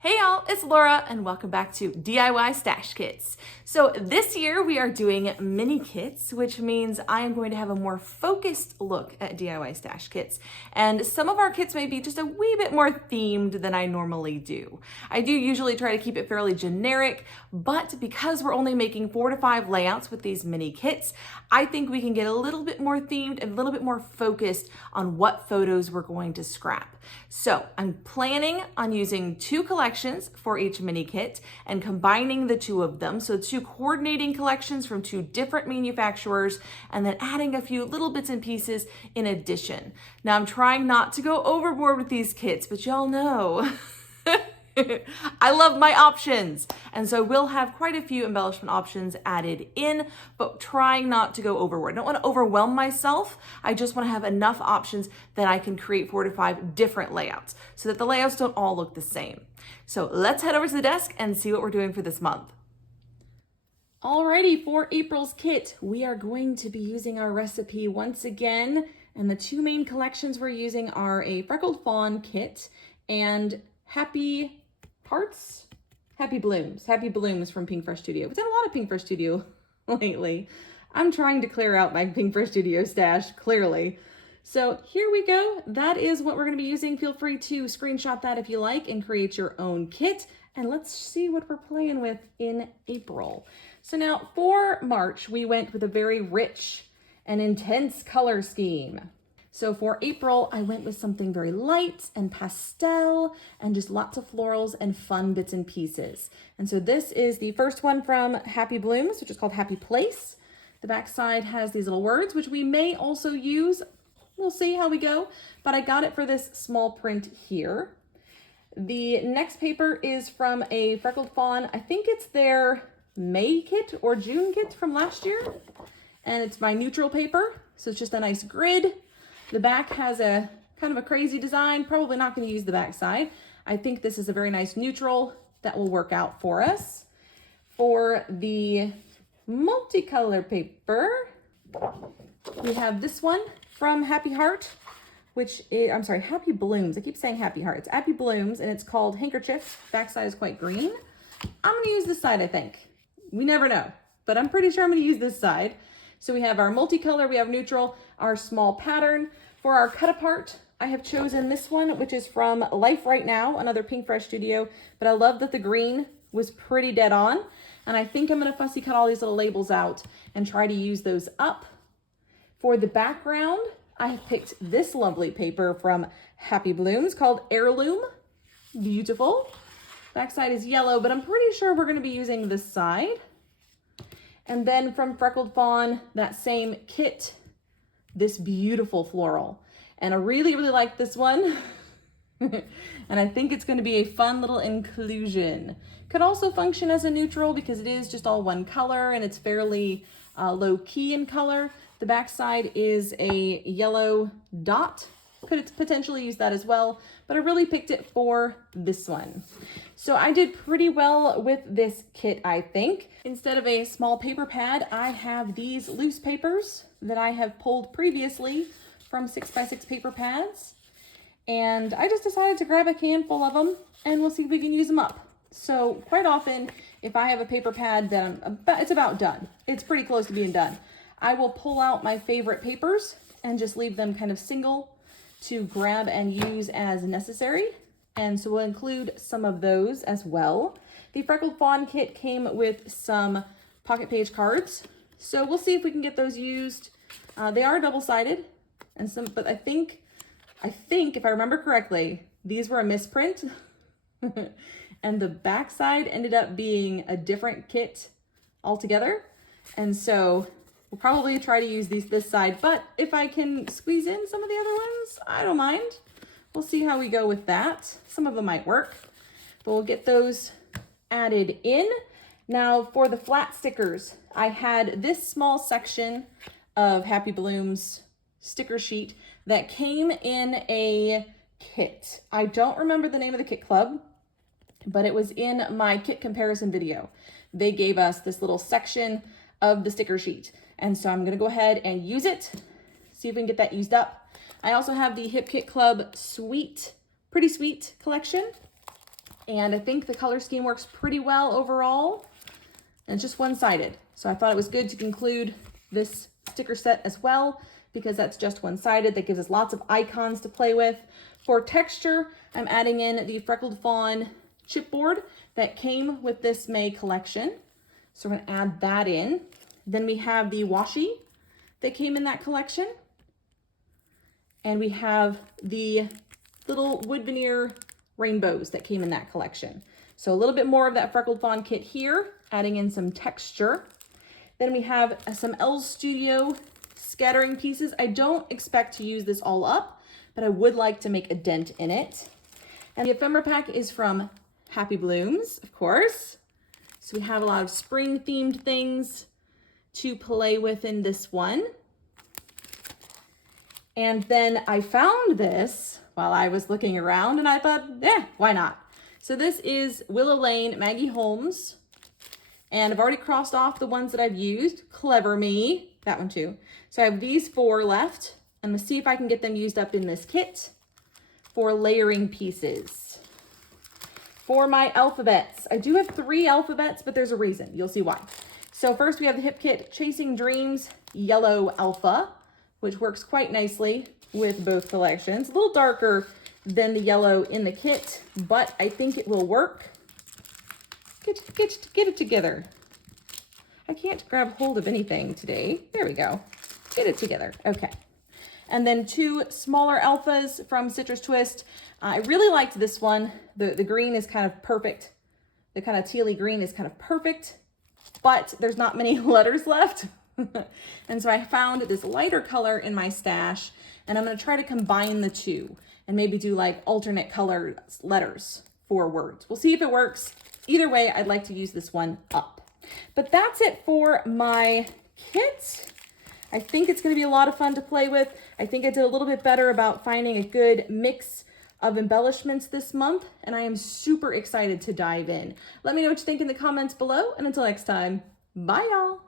Hey y'all, it's Laura and welcome back to DIY Stash Kits. So this year we are doing mini kits, which means I am going to have a more focused look at DIY stash kits. And some of our kits may be just a wee bit more themed than I normally do. I do usually try to keep it fairly generic, but because we're only making 4 to 5 layouts with these mini kits, I think we can get a little bit more themed and a little bit more focused on what photos we're going to scrap. So I'm planning on using 2 collections for each mini kit and combining the 2 of them. So 2 coordinating collections from 2 different manufacturers and then adding a few little bits and pieces in addition. Now I'm trying not to go overboard with these kits, but y'all know I love my options. And so we'll have quite a few embellishment options added in, but trying not to go overboard. I don't want to overwhelm myself. I just want to have enough options that I can create 4 to 5 different layouts so that the layouts don't all look the same. So let's head over to the desk and see what we're doing for this month. Alrighty, for April's kit, we are going to be using our recipe once again. And the 2 main collections we're using are a Freckled Fawn Kit and Happy Blooms from Pinkfresh Studio. We've done a lot of Pinkfresh Studio lately. I'm trying to clear out my Pinkfresh Studio stash, clearly. So here we go. That is what we're going to be using. Feel free to screenshot that if you like and create your own kit. And let's see what we're playing with in April. So now for March, we went with a very rich and intense color scheme. So for April, I went with something very light and pastel and just lots of florals and fun bits and pieces. And so this is the first one from Happy Blooms, which is called Happy Place. The back side has these little words, which we may also use. We'll see how we go, but I got it for this small print here. The next paper is from a Freckled Fawn. I think it's their May kit or June kit from last year. And it's my neutral paper. So it's just a nice grid. The back has a kind of a crazy design. Probably not going to use the back side. I think this is a very nice neutral that will work out for us. For the multicolor paper, we have this one from Happy Heart, which is, I'm sorry, Happy Blooms. I keep saying Happy Heart. It's Happy Blooms, and it's called Handkerchief. Back side is quite green. I'm going to use this side, I think. We never know, but I'm pretty sure I'm going to use this side. So we have our multicolor, we have neutral, our small pattern. For our cut apart, I have chosen this one, which is from Life Right Now, another Pinkfresh Studio, but I love that the green was pretty dead on. And I think I'm going to fussy cut all these little labels out and try to use those up. For the background, I have picked this lovely paper from Happy Blooms called Heirloom. Beautiful. Backside is yellow, but I'm pretty sure we're going to be using this side. And then from Freckled Fawn, that same kit, this beautiful floral. And I really, really like this one. And I think it's going to be a fun little inclusion. Could also function as a neutral because it is just all one color and it's fairly low key in color. The back side is a yellow dot. Could potentially use that as well, but I really picked it for this one. So I did pretty well with this kit, I think. Instead of a small paper pad, I have these loose papers that I have pulled previously from 6x6 paper pads. And I just decided to grab a handful of them and we'll see if we can use them up. So quite often, if I have a paper pad that it's about done, it's pretty close to being done, I will pull out my favorite papers and just leave them kind of single to grab and use as necessary. And so we'll include some of those as well. The Freckled Fawn Kit came with some pocket page cards. So we'll see if we can get those used. They are double-sided, but I think if I remember correctly, these were a misprint. And the back side ended up being a different kit altogether. And so we'll probably try to use this side, but if I can squeeze in some of the other ones, I don't mind. We'll see how we go with that. Some of them might work, but we'll get those added in. Now for the flat stickers, I had this small section of Happy Blooms sticker sheet that came in a kit. I don't remember the name of the kit club, but it was in my kit comparison video. They gave us this little section of the sticker sheet. And so I'm gonna go ahead and use it, see if we can get that used up. I also have the Hip Kit Club Pretty Sweet collection. And I think the color scheme works pretty well overall. And it's just one-sided. So I thought it was good to conclude this sticker set as well, because that's just one-sided. That gives us lots of icons to play with. For texture, I'm adding in the Freckled Fawn chipboard that came with this May collection. So we're gonna add that in. Then we have the washi that came in that collection. And we have the little wood veneer rainbows that came in that collection. So a little bit more of that Freckled Fawn Kit here, adding in some texture. Then we have some Elle Studio scattering pieces. I don't expect to use this all up, but I would like to make a dent in it. And the ephemera pack is from Happy Blooms, of course. So we have a lot of spring themed things to play with in this one. And then I found this while I was looking around and I thought, why not? So this is Willow Lane Maggie Holmes. And I've already crossed off the ones that I've used. Clever me, that one too. So I have these 4 left. I'm gonna see if I can get them used up in this kit for layering pieces. For my alphabets, I do have 3 alphabets, but there's a reason. You'll see why. So first we have the Hip Kit Chasing Dreams Yellow Alpha, which works quite nicely with both collections. A little darker than the yellow in the kit, but I think it will work. Get it together. I can't grab hold of anything today. There we go. Get it together. Okay. And then 2 smaller alphas from Citrus Twist. I really liked this one. The green is kind of perfect. The kind of tealy green is kind of perfect, but there's not many letters left. And so I found this lighter color in my stash, and I'm going to try to combine the 2 and maybe do like alternate color letters for words. We'll see if it works. Either way, I'd like to use this one up. But that's it for my kit. I think it's going to be a lot of fun to play with. I think I did a little bit better about finding a good mix of embellishments this month, and I am super excited to dive in. Let me know what you think in the comments below, and until next time, bye y'all.